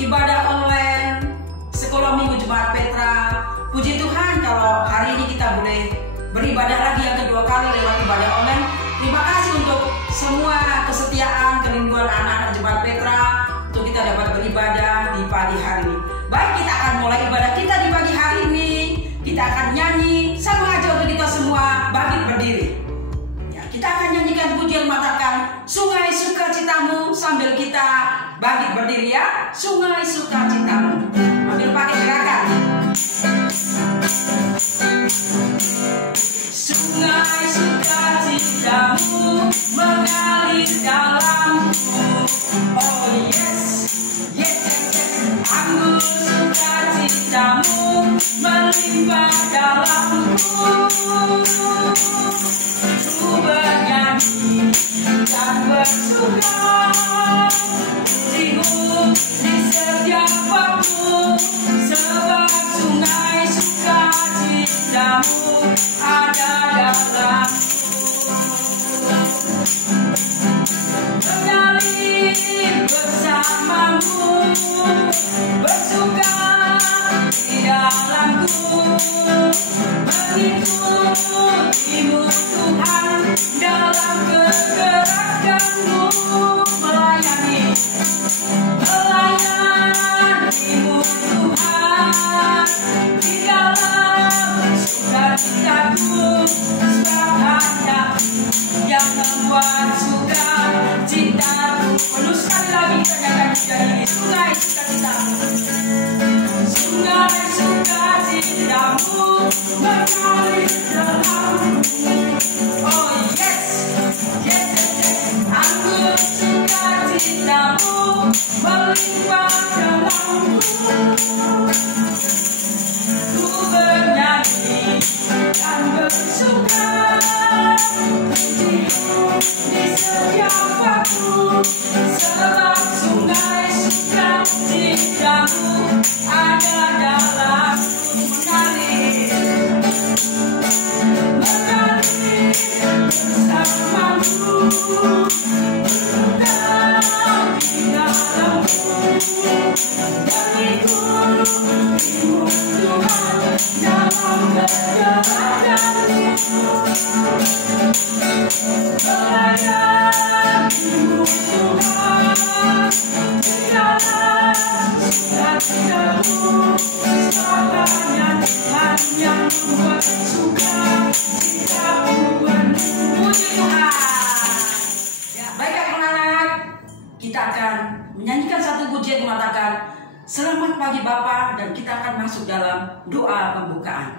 ibadah online Sekolah Minggu Jemaat Petra. Puji Tuhan kalau hari ini kita boleh beribadah lagi yang kedua kali lewat ibadah online. Terima kasih untuk semua kesetiaan, kerinduan anak-anak Jemaat Petra untuk kita dapat beribadah di pagi hari ini. Baik, kita akan mulai ibadah kita di pagi hari ini. Kita akan nyanyi. Saya mengajak untuk kita semua bangkit berdiri. Ya, kita akan nyanyikan pujian mengatakan Sungai Sukacitamu sambil kita bangkit berdiri ya. Sungai Sukacitamu. Ambil pakai gerakan. Sungai sukacitamu mengalir dalamku. Oh yes, yes, yes. Anggur sukacitamu melimpah dalamku. Ku bernyanyi dan bersuka, pujimu di setiap waktu, sebab sungai sukacitamu ada dalamku. Mengalir bersamamu, bersuka di dalamku, mengikutimu Tuhan dalam kegerakanmu, melayanimu Tuhan di dalam sukacitaku, sebab hanya yang membuat sukacitaku penuh. Sekali lagi kita nyanyikan ini, sungai sukacitamu. Sungai sukacitamu mengalir dalamku. Oh yes, yes, yes. Anggur sukacitamu melimpah dalamku. Ku bernyanyi dan bersuka, pujimu di setiap waktu, sebab sungai sukacitamu ada dalamku. Mengalir bersamamu, berendam di dalamku, mengikutimu Tuhan dalam kegerakanmu, melayanimu Tuhan di dalam sukacitamu, sebab hanya yang membuat sukacitaku penuh. Puji Tuhan. Ya, baik anak-anak, kita akan menyanyikan satu pujian mengatakan selamat pagi Bapa, dan kita akan masuk dalam doa pembukaan.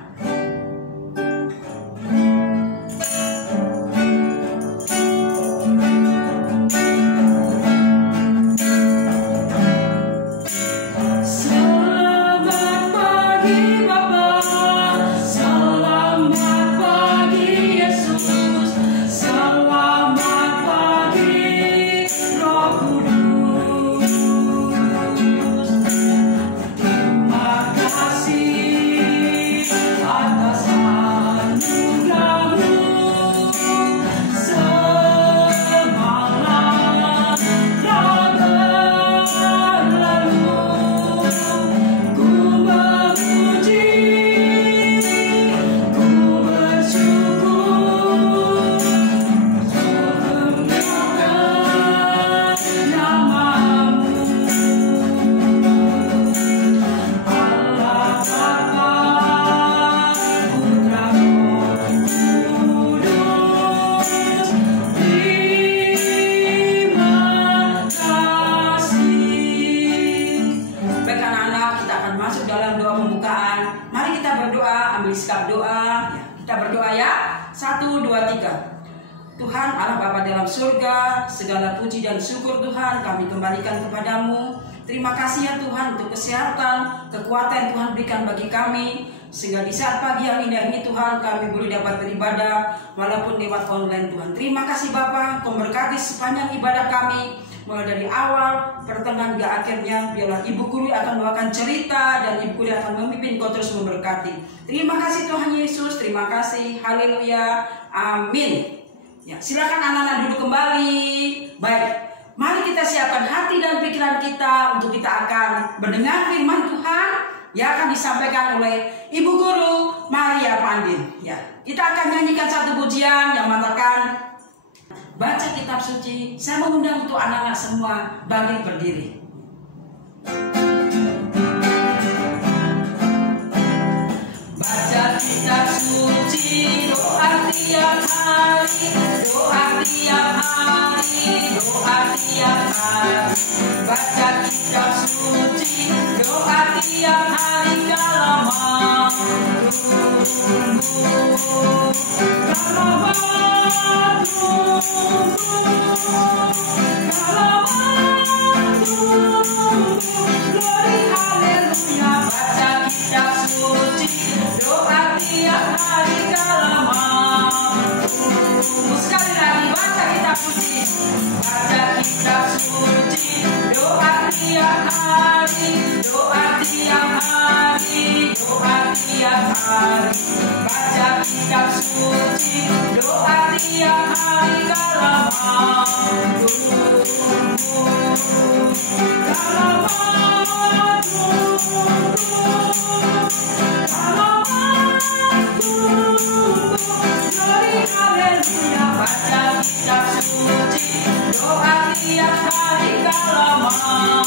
Tuhan Allah Bapa dalam surga, segala puji dan syukur Tuhan kami kembalikan kepadamu. Terima kasih ya Tuhan untuk kesehatan, kekuatan yang Tuhan berikan bagi kami, sehingga di saat pagi yang indah ini Tuhan kami boleh dapat beribadah walaupun lewat online Tuhan. Terima kasih Bapa, Kau berkati sepanjang ibadah kami, mulai dari awal, pertengahan hingga akhirnya. Biarlah Ibu Guru akan membawakan cerita dan Ibu Guru akan memimpin, Kau terus memberkati. Terima kasih Tuhan Yesus, terima kasih, haleluya, amin. Ya, silakan anak-anak duduk kembali. Baik, Mari kita siapkan hati dan pikiran kita untuk kita akan mendengar firman Tuhan yang akan disampaikan oleh Ibu Guru Maria Pandin. Ya, kita akan nyanyikan satu pujian yang mengatakan baca kitab suci. Saya mengundang untuk anak-anak semua bangkit berdiri. Baca kitab suci, doa tiap hari, doa tiap hari, doa tiap hari. Baca kitab suci, doa tiap hari kalau mau tumbuh, kalau mau tumbuh, glory haleluya. Baca kitab suci, doa tiap hari kalau mau tumbuh. Sekali lagi, baca kitab suci, baca kitab suci, doa tiap hari, doa tiap hari, doa tiap hari. Baca kitab suci, doa tiap hari kalau mau tumbuh, kalau mau tumbuh, kalau mau tumbuh, glory haleluya. Baca kitab suci, doa tiap hari kalau mau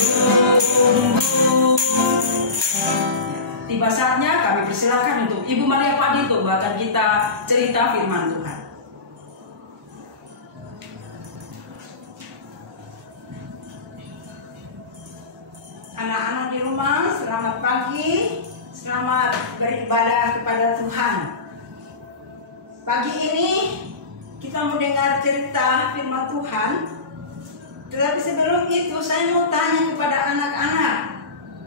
tumbuh. Tiba saatnya kami persilakan untuk Ibu Maria Pandin untuk membawakan kita cerita firman Tuhan. Anak-anak di rumah, selamat pagi, selamat beribadah kepada Tuhan. Pagi ini kita mendengar cerita firman Tuhan. Tetapi sebelum itu saya mau tanya kepada anak-anak,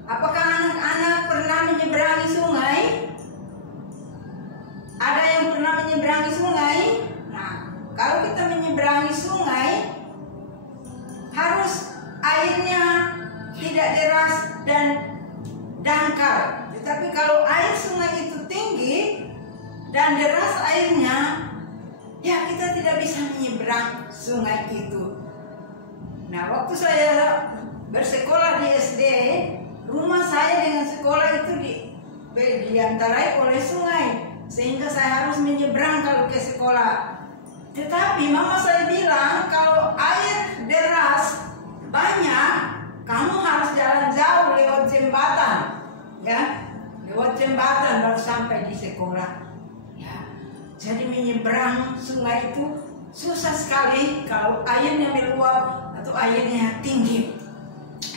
apakah anak-anak pernah menyeberangi sungai? Ada yang pernah menyeberangi sungai? Nah, kalau kita menyeberangi sungai, harus airnya tidak deras dan dangkal. Tetapi kalau air sungai itu tinggi dan deras airnya, ya kita tidak bisa menyeberang sungai itu. Nah, waktu saya bersekolah di SD, rumah saya dengan sekolah itu diantarai oleh sungai, sehingga saya harus menyeberang kalau ke sekolah. Tetapi mama saya bilang kalau air deras banyak, kamu harus jalan jauh lewat jembatan, ya, lewat jembatan baru sampai di sekolah. Ya, jadi menyeberang sungai itu susah sekali kalau airnya meluap atau airnya tinggi.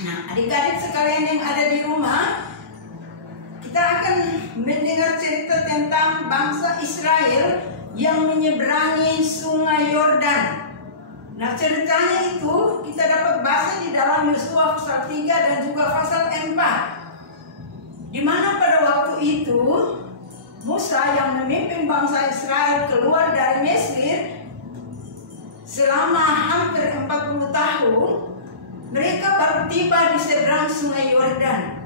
Nah, adik-adik sekalian yang ada di rumah, kita akan mendengar cerita tentang bangsa Israel yang menyeberangi sungai Yordan. Nah, ceritanya itu kita dapat baca di dalam Yosua pasal 3 dan juga pasal 4. Di mana pada waktu itu Musa yang memimpin bangsa Israel keluar dari Mesir selama hampir 40 tahun, mereka baru tiba di seberang sungai Yordan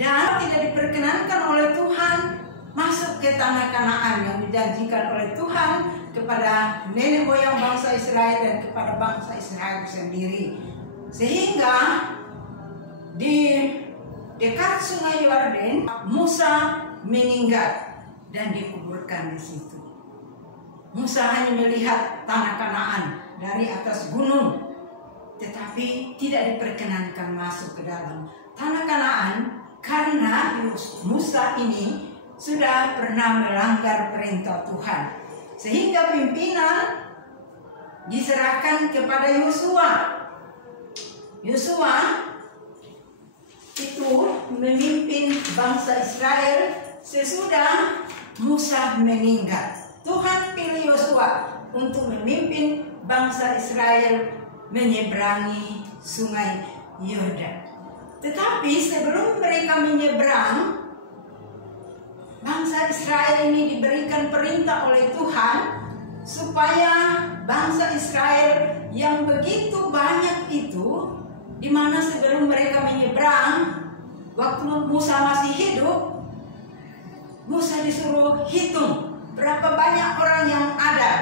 dan tidak diperkenankan oleh Tuhan masuk ke tanah Kanaan yang dijanjikan oleh Tuhan kepada nenek moyang bangsa Israel dan kepada bangsa Israel sendiri. Sehingga di dekat sungai Yordan, Musa meninggal dan dikuburkan di situ. Musa hanya melihat tanah Kanaan dari atas gunung, tetapi tidak diperkenankan masuk ke dalam tanah Kanaan karena Musa ini sudah pernah melanggar perintah Tuhan. Sehingga pimpinan diserahkan kepada Yosua. Yosua itu memimpin bangsa Israel sesudah Musa meninggal. Tuhan pilih Yosua untuk memimpin bangsa Israel menyeberangi sungai Yordan. Tetapi sebelum mereka menyeberang, bangsa Israel ini diberikan perintah oleh Tuhan supaya bangsa Israel yang begitu banyak itu, di mana sebelum mereka menyeberang, waktu Musa masih hidup, Musa disuruh hitung berapa banyak orang yang ada.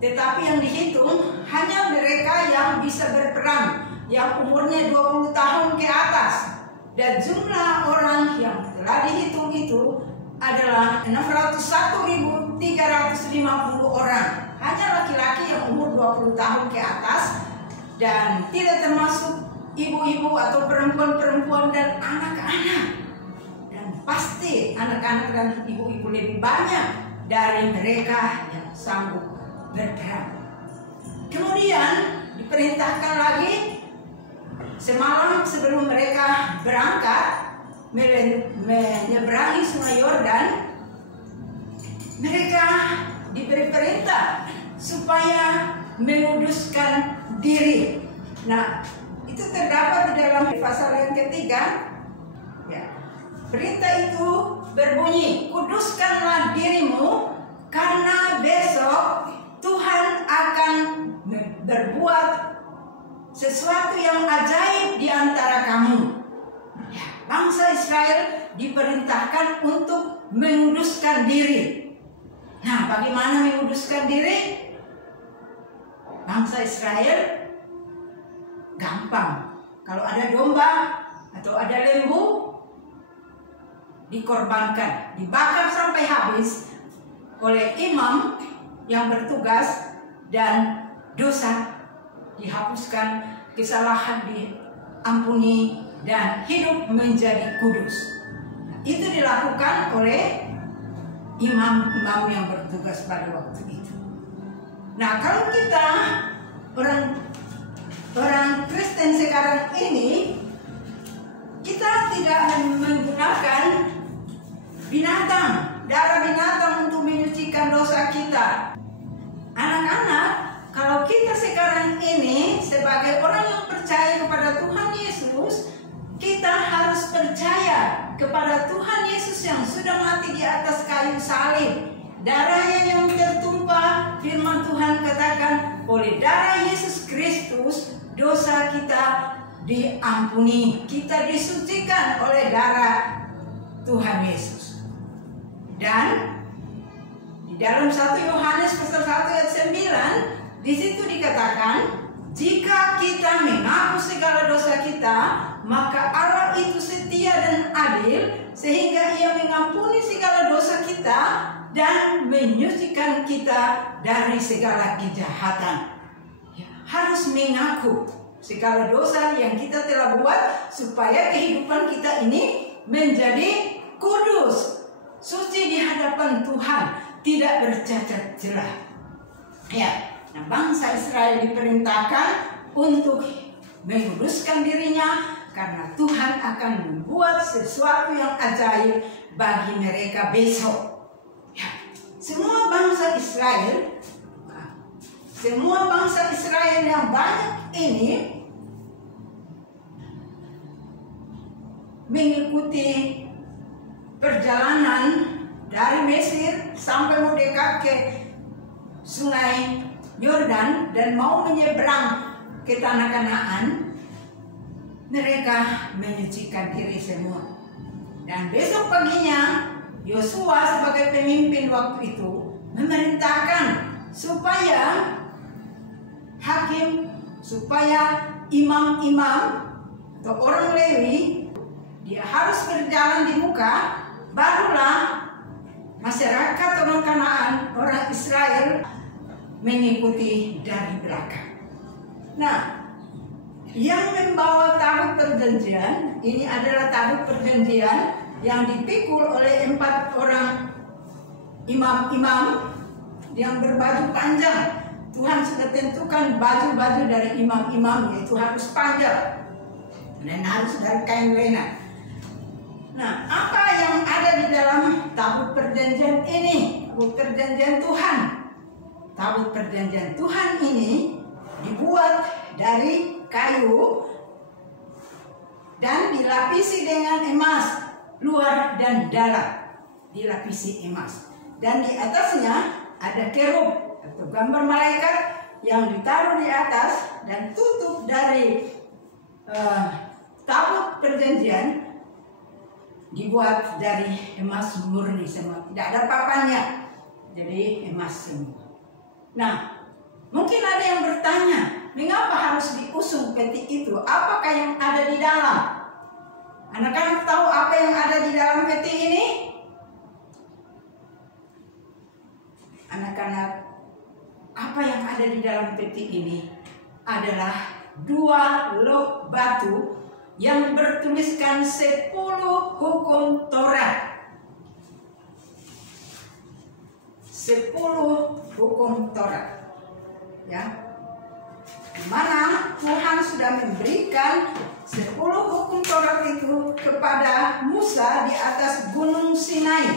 Tetapi yang dihitung hanya mereka yang bisa berperang, yang umurnya 20 tahun ke atas. Dan jumlah orang yang telah dihitung itu adalah 601.350 orang. Hanya laki-laki yang umur 20 tahun ke atas, dan tidak termasuk ibu-ibu atau perempuan-perempuan dan anak-anak. Dan pasti anak-anak dan ibu-ibu lebih banyak dari mereka yang sanggup berperang. Kemudian diperintahkan lagi, semalam sebelum mereka berangkat menyeberangi Sungai Yordan, mereka diberi perintah supaya menguduskan diri. Nah, itu terdapat di dalam pasal yang ketiga. Ya. Perintah itu berbunyi, kuduskanlah dirimu karena besok Tuhan akan berbuat sesuatu yang ajaib di antara kamu. Ya, bangsa Israel diperintahkan untuk menguduskan diri. Nah, bagaimana menguduskan diri? Bangsa Israel gampang. Kalau ada domba atau ada lembu, dikorbankan, dibakar sampai habis oleh imam yang bertugas, dan dosa dihapuskan, kesalahan diampuni, dan hidup menjadi kudus. Itu dilakukan oleh imam-imam yang bertugas pada waktu itu. Nah, kalau kita orang Kristen sekarang ini, kita tidak menggunakan binatang, darah binatang untuk menyucikan dosa kita. Anak-anak, kalau kita sekarang ini sebagai orang yang percaya kepada Tuhan Yesus, kita harus percaya kepada Tuhan Yesus yang sudah mati di atas kayu salib. Darahnya yang tertumpah, firman Tuhan katakan, oleh darah Yesus Kristus dosa kita diampuni. Kita disucikan oleh darah Tuhan Yesus. Dan di dalam 1 Yohanes pasal 1 ayat 9, di situ dikatakan, jika kita mengaku segala dosa kita, maka Allah itu setia dan adil, sehingga Ia mengampuni segala dosa kita dan menyucikan kita dari segala kejahatan. Ya, harus mengaku segala dosa yang kita telah buat, supaya kehidupan kita ini menjadi kudus, suci di hadapan Tuhan, tidak bercacat celah. Ya, nah, bangsa Israel diperintahkan untuk menguduskan dirinya, karena Tuhan akan membuat sesuatu yang ajaib bagi mereka besok. Ya, semua bangsa Israel yang banyak ini mengikuti perjalanan dari Mesir sampai mendekat ke Sungai Yordan dan mau menyeberang ke tanah Kanaan. Mereka menyucikan diri semua. Dan besok paginya Yosua sebagai pemimpin waktu itu memerintahkan supaya hakim, supaya imam-imam atau orang Lewi, dia harus berjalan di muka, barulah masyarakat orang Kanaan, orang Israel mengikuti dari belakang. Nah, yang membawa tabut perjanjian ini adalah tabut perjanjian yang dipikul oleh 4 orang imam-imam yang berbaju panjang. Tuhan sudah tentukan baju-baju dari imam-imam, yaitu harus panjang dan harus dari kain lena. Nah, apa yang ada di dalam tabut perjanjian ini? Tabut perjanjian Tuhan. Tabut perjanjian Tuhan ini dibuat dari kayu dan dilapisi dengan emas, luar dan dalam dilapisi emas. Dan di atasnya ada kerub atau gambar malaikat yang ditaruh di atas, dan tutup dari tabut perjanjian dibuat dari emas murni semua, tidak ada papannya, jadi emas semua. Nah, Mungkin ada yang bertanya, mengapa harus diusung peti itu? Apakah yang ada di dalam? Anak-anak tahu apa yang ada di dalam peti ini? Anak-anak, apa yang ada di dalam peti ini adalah 2 loh batu yang bertuliskan 10 hukum Taurat. 10 hukum Taurat. Ya, dimana Tuhan sudah memberikan 10 hukum Taurat itu kepada Musa di atas Gunung Sinai.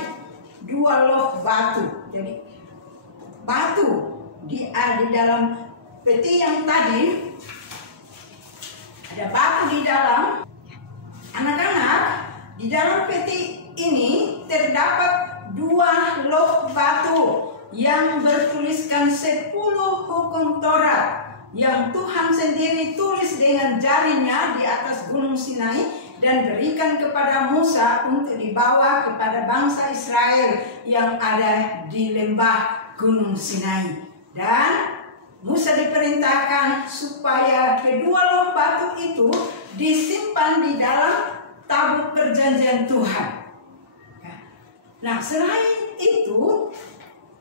2 loh batu. Jadi batu di dalam peti yang tadi ada batu di dalam. Anak-anak, di dalam peti ini terdapat 2 loh batu yang bertuliskan 10 hukum Taurat yang Tuhan sendiri tulis dengan jarinya di atas Gunung Sinai dan berikan kepada Musa untuk dibawa kepada bangsa Israel yang ada di lembah Gunung Sinai. Dan Musa diperintahkan supaya kedua loh batu itu disimpan di dalam tabut perjanjian Tuhan. Nah, selain itu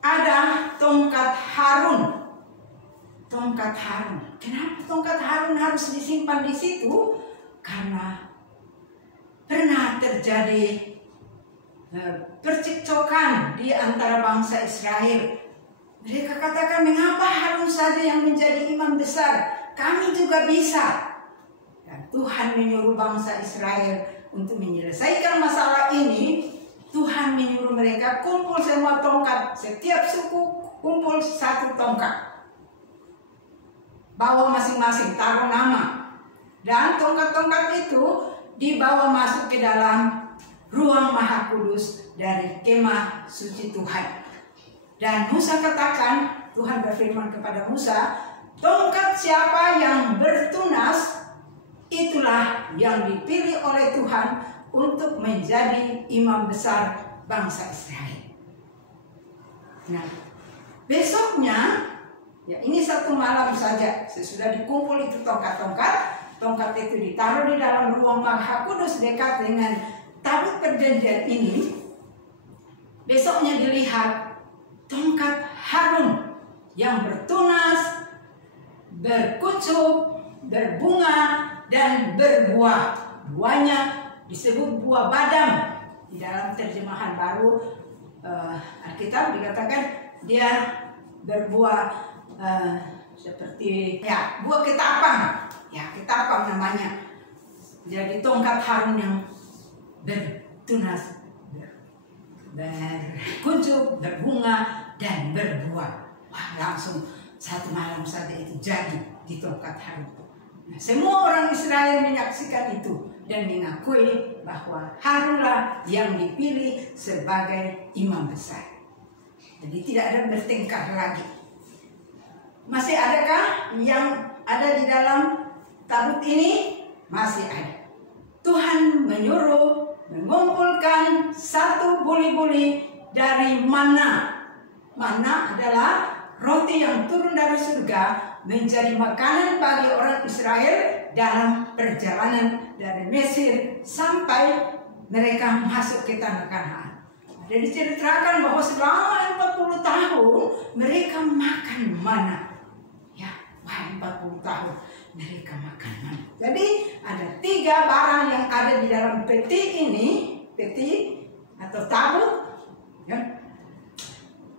ada tongkat Harun. Tongkat Harun. Kenapa tongkat Harun harus disimpan di situ? Karena pernah terjadi percekcokan di antara bangsa Israel. Mereka katakan, mengapa Harun saja yang menjadi imam besar? Kami juga bisa. Dan Tuhan menyuruh bangsa Israel untuk menyelesaikan masalah ini. Tuhan menyuruh mereka kumpul semua tongkat. Setiap suku kumpul 1 tongkat. Bawa masing-masing, taruh nama. Dan tongkat-tongkat itu dibawa masuk ke dalam ruang Maha Kudus dari kemah suci Tuhan. Dan Musa katakan, Tuhan berfirman kepada Musa, tongkat siapa yang bertunas, itulah yang dipilih oleh Tuhan untuk menjadi imam besar bangsa Israel. Nah, besoknya, ya ini 1 malam saja, sesudah dikumpul itu tongkat-tongkat, tongkat itu ditaruh di dalam ruang Maha Kudus dekat dengan tabut perjanjian ini. Besoknya dilihat tongkat Harun yang bertunas, berkucup, berbunga, dan berbuah. Buahnya disebut buah badam. Di dalam terjemahan baru Alkitab dikatakan dia berbuah seperti buah ketapang. Ya, ketapang namanya. Jadi tongkat Harun yang bertunas, berkuncup, berbunga, dan berbuah. Wah, langsung 1 malam saja itu jadi di tongkat Harun. Nah, semua orang Israel menyaksikan itu dan mengakui bahwa Harunlah yang dipilih sebagai imam besar. Jadi tidak ada bertengkar lagi. Masih adakah yang ada di dalam tabut ini? Masih ada. Tuhan menyuruh mengumpulkan 1 buli-buli dari mana. Mana adalah roti yang turun dari surga menjadi makanan bagi orang Israel dalam perjalanan dari Mesir sampai mereka masuk ke tanah Kanaan. Jadi diceritakan bahwa selama 40 tahun mereka makan mana. Ya, 40 tahun mereka makan mana. Jadi ada 3 barang yang ada di dalam peti ini, peti atau tabut, ya,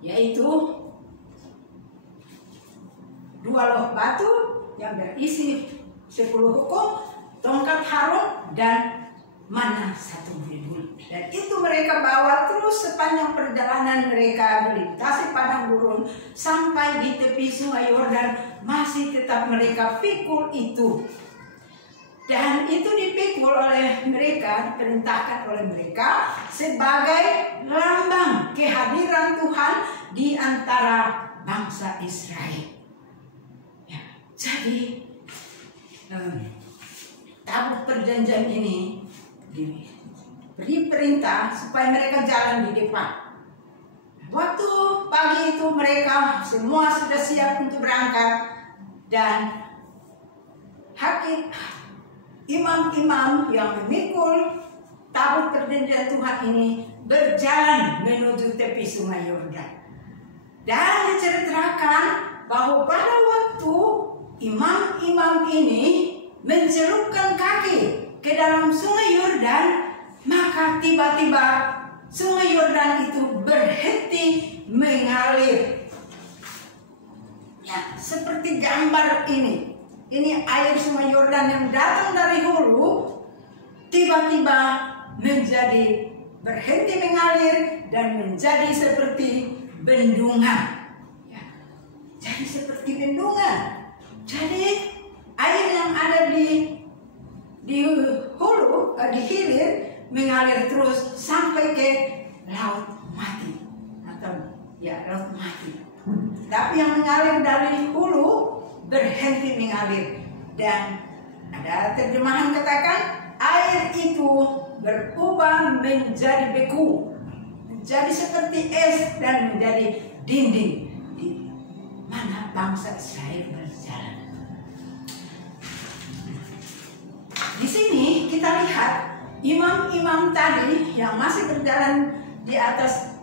yaitu 2 loh batu yang berisi 10 hukum, tongkat Harun, dan mana 1 buli-buli. Dan itu mereka bawa terus sepanjang perjalanan mereka melintasi padang gurun sampai di tepi sungai Yordan. Masih tetap mereka pikul itu. Dan itu dipikul oleh mereka, diperintahkan oleh mereka sebagai lambang kehadiran Tuhan di antara bangsa Israel. Jadi tabut perjanjian ini diberi perintah supaya mereka jalan di depan. waktu pagi itu mereka semua sudah siap untuk berangkat, dan imam-imam yang memikul tabut perjanjian Tuhan ini berjalan menuju tepi sungai Yordan. Dan diceritakan bahwa pada waktu imam-imam ini mencelupkan kaki ke dalam sungai Yordan, maka tiba-tiba sungai Yordan itu berhenti mengalir. Nah, seperti gambar ini. Ini air sungai Yordan yang datang dari hulu, tiba-tiba menjadi berhenti mengalir dan menjadi seperti bendungan. Ya, jadi seperti bendungan. Jadi air yang ada di hulu, di hilir mengalir terus sampai ke laut mati, atau ya laut mati. Tapi yang mengalir dari hulu berhenti mengalir, dan ada terjemahan katakan air itu berubah menjadi beku, menjadi seperti es dan menjadi dinding di mana bangsa Israel berjalan. Di sini kita lihat imam-imam tadi yang masih berjalan di atas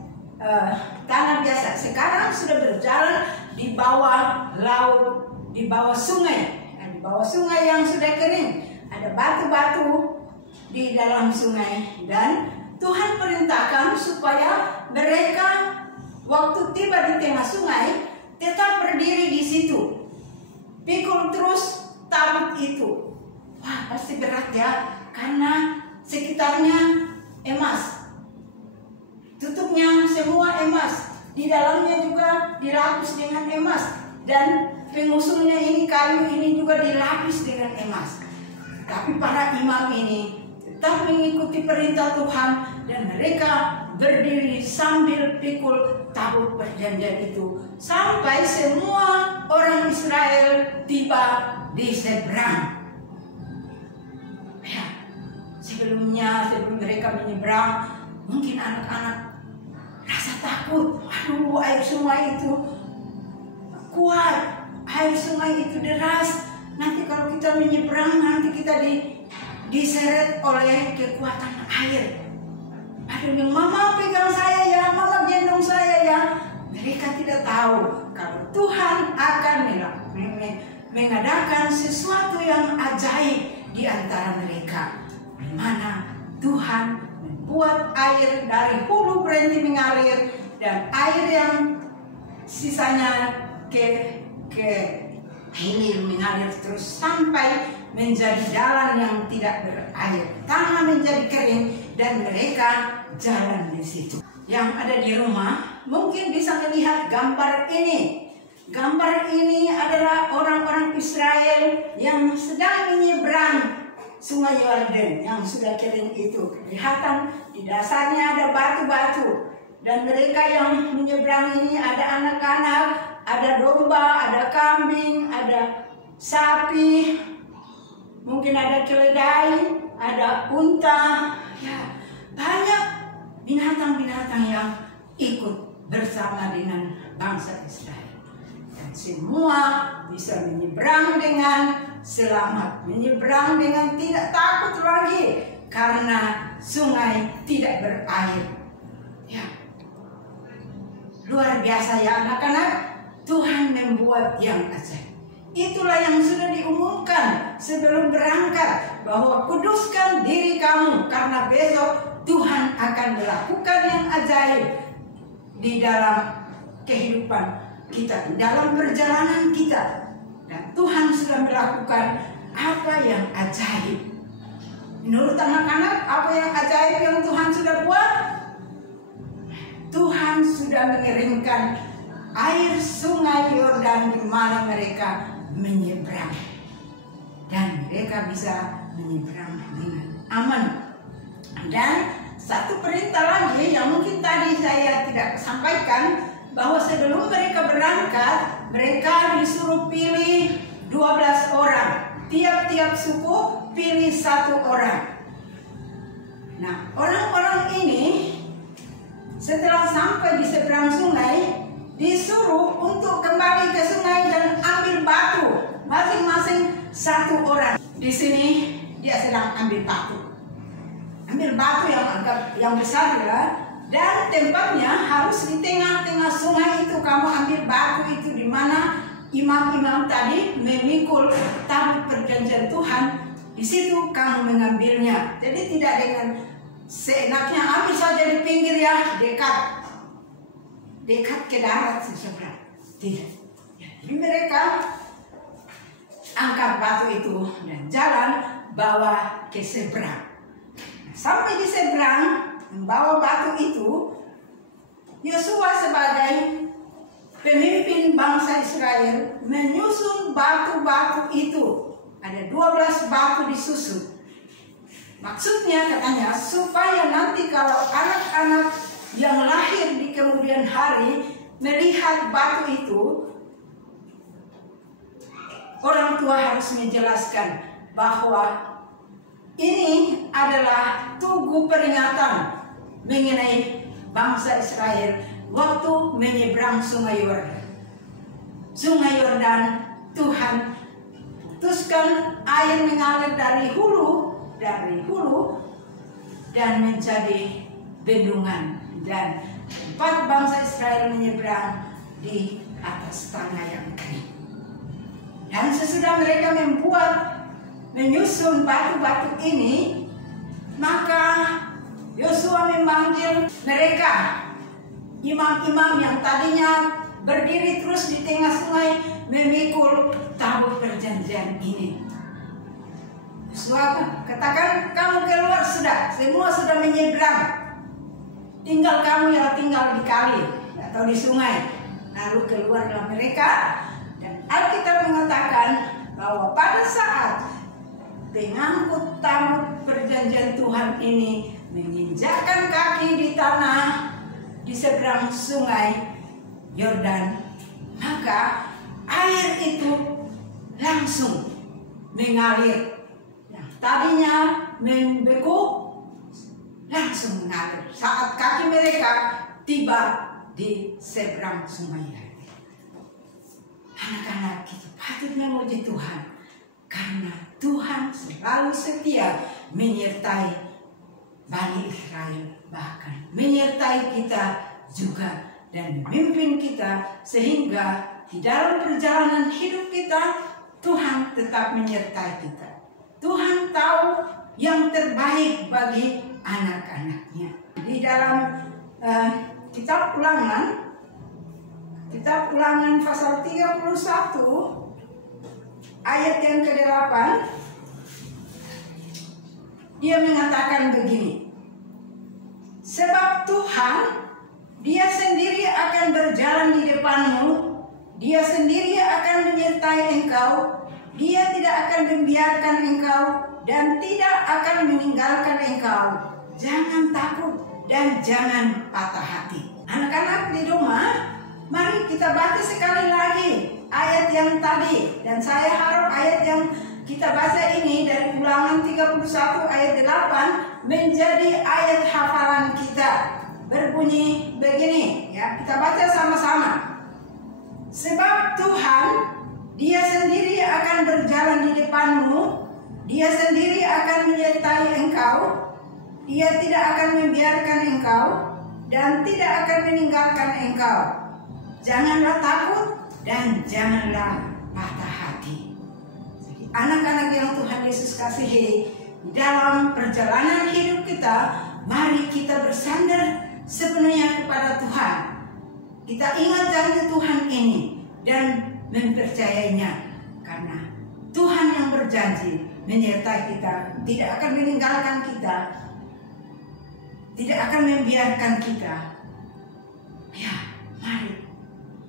tanah biasa, sekarang sudah berjalan di bawah laut, di bawah sungai, di bawah sungai yang sudah kering. Ada batu-batu di dalam sungai, dan Tuhan perintahkan supaya mereka waktu tiba di tengah sungai tetap berdiri di situ, pikul terus tabut itu. Wah, pasti berat ya, karena sekitarnya emas, tutupnya semua emas, di dalamnya juga dilapis dengan emas, dan pengusungnya ini kayu ini juga dilapis dengan emas. Tapi para imam ini tetap mengikuti perintah Tuhan, dan mereka berdiri sambil pikul tabut perjanjian itu sampai semua orang Israel tiba di seberang. Ya, sebelum mereka menyeberang, mungkin anak-anak rasa takut. Aduh, air sungai itu kuat, air sungai itu deras. Nanti kalau kita menyeberang, nanti kita diseret oleh kekuatan air. Aduh, mama pegang saya ya, mama gendong saya ya. Mereka tidak tahu kalau Tuhan akan mengadakan sesuatu yang ajaib di antara mereka, di mana Tuhan membuat air dari hulu berhenti mengalir, dan air yang sisanya ke hilir mengalir terus sampai menjadi jalan yang tidak berair. Tanah menjadi kering dan mereka jalan di situ. Yang ada di rumah mungkin bisa melihat gambar ini. Gambar ini adalah orang-orang Israel yang sedang menyeberang sungai Yordan yang sudah kering itu. Kelihatan di dasarnya ada batu-batu, dan mereka yang menyeberang ini ada anak-anak, ada domba, ada kambing, ada sapi, mungkin ada keledai, ada unta, ya banyak binatang-binatang yang ikut bersama dengan bangsa Israel. Dan semua bisa menyeberang dengan selamat, menyeberang dengan tidak takut lagi karena sungai tidak berair. Ya, luar biasa ya anak-anak. Tuhan membuat yang ajaib. Itulah yang sudah diumumkan sebelum berangkat, bahwa kuduskan diri kamu karena besok Tuhan akan melakukan yang ajaib di dalam kehidupan kita, di dalam perjalanan kita. Dan Tuhan sudah melakukan apa yang ajaib. Menurut anak-anak, apa yang ajaib yang Tuhan sudah buat? Tuhan sudah mengeringkan air sungai Yordan di mana mereka menyeberang, dan mereka bisa menyeberang dengan aman. Dan satu perintah lagi yang mungkin tadi saya tidak sampaikan, bahwa sebelum mereka berangkat, mereka disuruh pilih 12 orang. Tiap-tiap suku pilih 1 orang. Nah, orang-orang ini setelah sampai di seberang sungai, disuruh untuk kembali ke sungai dan ambil batu, masing-masing satu orang. Di sini dia sedang ambil batu yang besar ya, dan tempatnya harus di tengah-tengah sungai itu. Kamu ambil batu itu di mana imam-imam tadi memikul tabut perjanjian Tuhan, di situ kamu mengambilnya. Jadi tidak dengan seenaknya ambil saja di pinggir ya, dekat ke darat seberang. Tidak. Jadi mereka angkat batu itu dan jalan bawa ke seberang. Sampai di seberang, membawa batu itu, Yosua sebagai pemimpin bangsa Israel menyusun batu-batu itu. Ada 12 batu disusun. Maksudnya katanya supaya nanti kalau anak-anak yang lahir di kemudian hari melihat batu itu, orang tua harus menjelaskan bahwa ini adalah tugu peringatan mengenai bangsa Israel waktu menyeberang Sungai Yordan. Sungai Yordan, Tuhan putuskan air mengalir dari hulu dan menjadi bendungan, dan tempat bangsa Israel menyeberang di atas tanah yang kering. Dan sesudah mereka menyusun batu-batu ini, maka Yosua memanggil mereka, imam-imam yang tadinya berdiri terus di tengah sungai memikul tabut perjanjian ini. Yosua katakan, kamu keluar sudah, semua sudah menyeberang, tinggal kamu yang tinggal di kali atau di sungai. Lalu keluarlah mereka, dan Alkitab mengatakan bahwa pada saat pengangkut tabut perjanjian Tuhan ini menginjakkan kaki di tanah di seberang Sungai Yordan, maka air itu langsung mengalir. Yang tadinya membeku langsung mengalir saat kaki mereka tiba di seberang Sungai Yordan. Anak-anak kita patut memuji Tuhan, karena Tuhan selalu setia menyertai Bani Israel, bahkan menyertai kita juga dan memimpin kita, sehingga di dalam perjalanan hidup kita Tuhan tetap menyertai kita. Tuhan tahu yang terbaik bagi anak-anaknya. Di dalam kitab Ulangan pasal 31 ayat yang ke-8, dia mengatakan begini, sebab Tuhan, Dia sendiri akan berjalan di depanmu, Dia sendiri akan menyertai engkau, Dia tidak akan membiarkan engkau dan tidak akan meninggalkan engkau. Jangan takut dan jangan patah hati. Anak-anak di rumah, mari kita baca sekali lagi ayat yang tadi, dan saya harap ayat yang kita baca ini dari Ulangan 31 ayat 8 menjadi ayat hafalan kita. Berbunyi begini ya, kita baca sama-sama. Sebab Tuhan, Dia sendiri akan berjalan di depanmu, Dia sendiri akan menyertai engkau, Dia tidak akan membiarkan engkau dan tidak akan meninggalkan engkau. Janganlah takut dan janganlah patah hati. Jadi anak-anak yang Tuhan Yesus kasihi, di dalam perjalanan hidup kita, mari kita bersandar sepenuhnya kepada Tuhan. Kita ingat janji Tuhan ini dan mempercayainya, karena Tuhan yang berjanji menyertai kita, tidak akan meninggalkan kita, tidak akan membiarkan kita. Ya, mari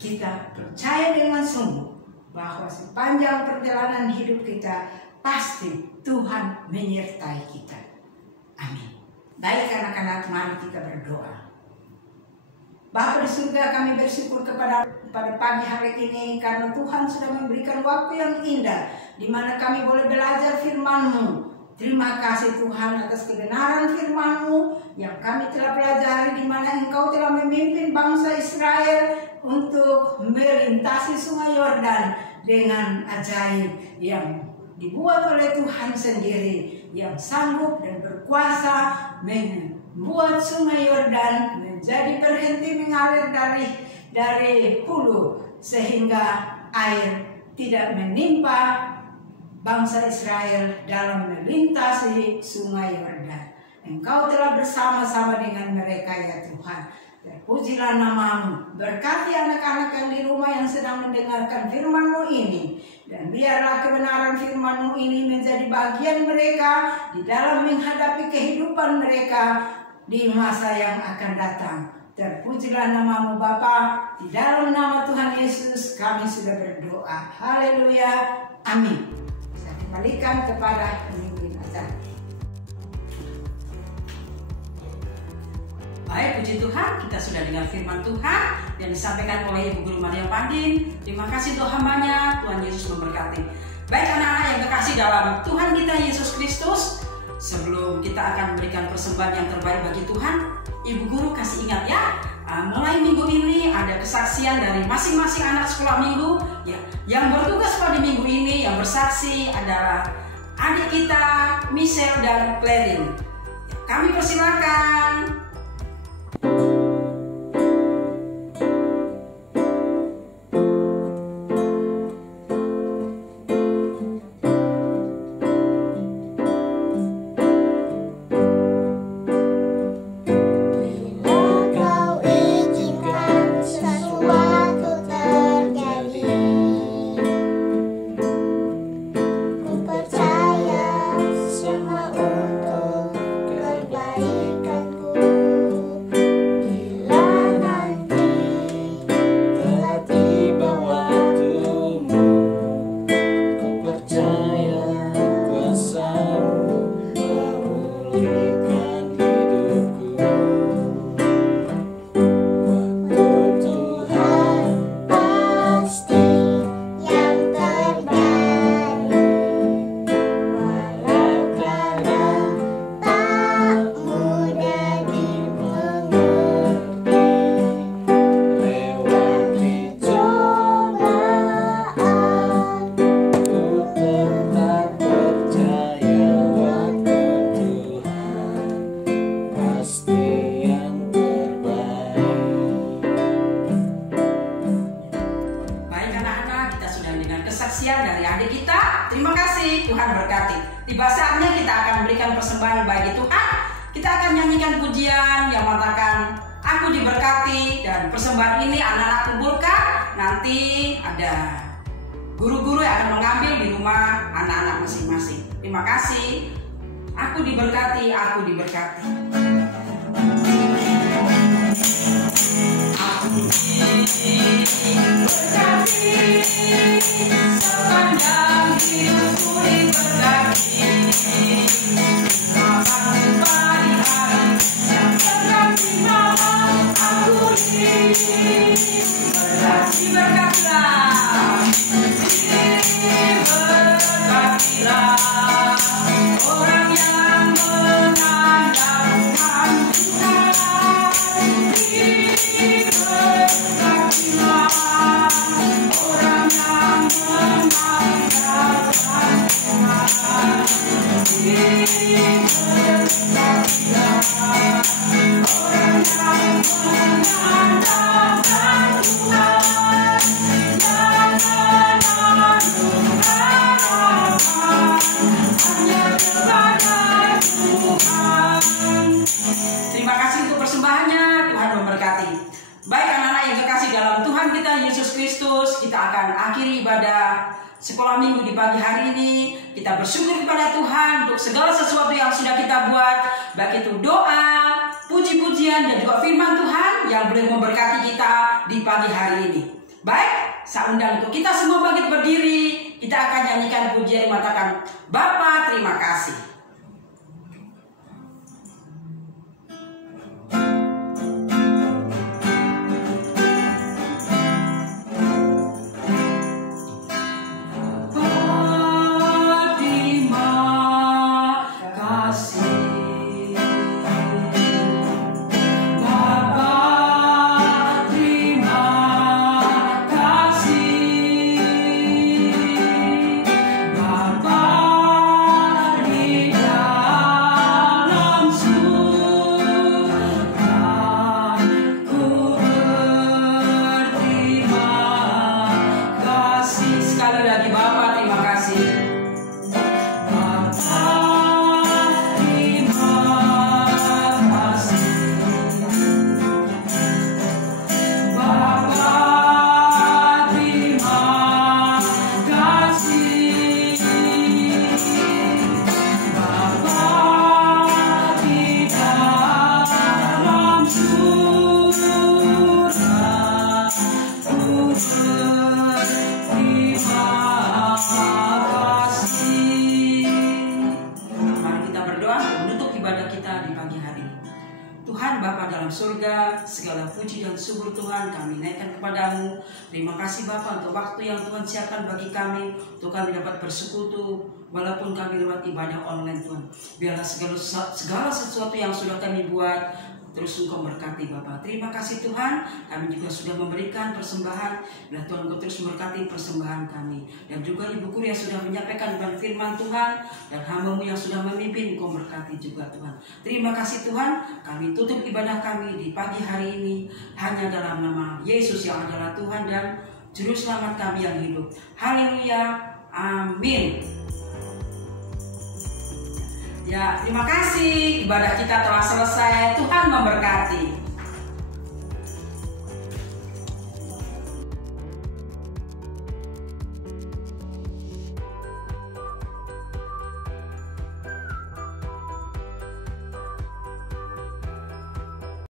kita percaya dengan sungguh bahwa sepanjang perjalanan hidup kita pasti Tuhan menyertai kita. Amin. Baik anak-anak, mari kita berdoa. Bapa di surga, kami bersyukur pada pagi hari ini karena Tuhan sudah memberikan waktu yang indah di mana kami boleh belajar firman-Mu. Terima kasih Tuhan atas kebenaran firman-Mu yang kami telah pelajari, di mana Engkau telah memimpin bangsa Israel untuk melintasi sungai Yordan dengan ajaib yang dibuat oleh Tuhan sendiri, yang sanggup dan berkuasa membuat sungai Yordan menjadi berhenti mengalir dari hulu, sehingga air tidak menimpa bangsa Israel dalam melintasi sungai Yordan. Engkau telah bersama-sama dengan mereka ya Tuhan. Terpujilah nama-Mu. Berkati anak-anak yang di rumah yang sedang mendengarkan firman-Mu ini. Dan biarlah kebenaran firman-Mu ini menjadi bagian mereka di dalam menghadapi kehidupan mereka di masa yang akan datang. Terpujilah nama-Mu Bapa. Di dalam nama Tuhan Yesus kami sudah berdoa. Haleluya. Amin. Kembalikan kepada pemimpin acara. Baik, puji Tuhan, kita sudah dengar firman Tuhan yang disampaikan oleh Ibu Guru Maria Pandin. Terima kasih untuk hambanya, Tuhan Yesus memberkati. Baik anak-anak yang terkasih dalam Tuhan kita Yesus Kristus, sebelum kita akan memberikan persembahan yang terbaik bagi Tuhan, Ibu Guru kasih ingat ya, mulai minggu ini ada kesaksian dari masing-masing anak sekolah minggu ya, yang bertugas pada minggu ini. Yang bersaksi adalah adik kita Michelle dan Clarin. Kami persilakan. Tiba saatnya kita akan memberikan persembahan bagi Tuhan. Kita akan nyanyikan pujian yang mengatakan aku diberkati, dan persembahan ini anak-anak kumpulkan. Nanti ada guru-guru yang akan mengambil di rumah anak-anak masing-masing. Terima kasih. Aku diberkati, aku diberkati. Aku diberkati, sepanjang hidupku diberkati. Makan pagi hari yang terganti malam, aku diberkati, berkatilah, diberkatilah orang yang mengandalkan Tuhan. Diberkatilah orang yang mengandalkan Tuhan. Diberkatilah orang yang mengandalkan Tuhan. Jangan menaruh harapan hanya kepada Tuhan. Terima kasih untuk persembahannya. Tuhan memberkati. Baik anak-anak yang terkasih dalam Tuhan kita Yesus Kristus, kita akan akhiri ibadah sekolah minggu di pagi hari ini. Kita bersyukur kepada Tuhan untuk segala sesuatu yang sudah kita buat, baik itu doa, puji-pujian, dan juga firman Tuhan yang boleh memberkati kita di pagi hari ini. Baik, saya undang untuk kita semua bangkit berdiri. Kita akan nyanyikan pujian yang mengatakan Bapa terima kasih. surga, segala puji dan syukur Tuhan kami naikkan kepadamu. Terima kasih Bapa untuk waktu yang Tuhan siapkan bagi kami, untuk kami dapat bersekutu walaupun kami lewat ibadah online Tuhan. Biarlah segala sesuatu yang sudah kami buat terus Engkau berkati Bapa. Terima kasih Tuhan, kami juga sudah memberikan persembahan. Biar Tuhan Engkau terus memberkati persembahan kami. Dan juga Ibu Guru yang sudah menyampaikan firman Tuhan, dan hamba-Mu yang sudah memimpin, Engkau berkati juga Tuhan. Terima kasih Tuhan, kami tutup ibadah kami di pagi hari ini hanya dalam nama Yesus yang adalah Tuhan dan Juru Selamat kami yang hidup. Haleluya, amin. Ya, terima kasih. Ibadah kita telah selesai. Tuhan memberkati.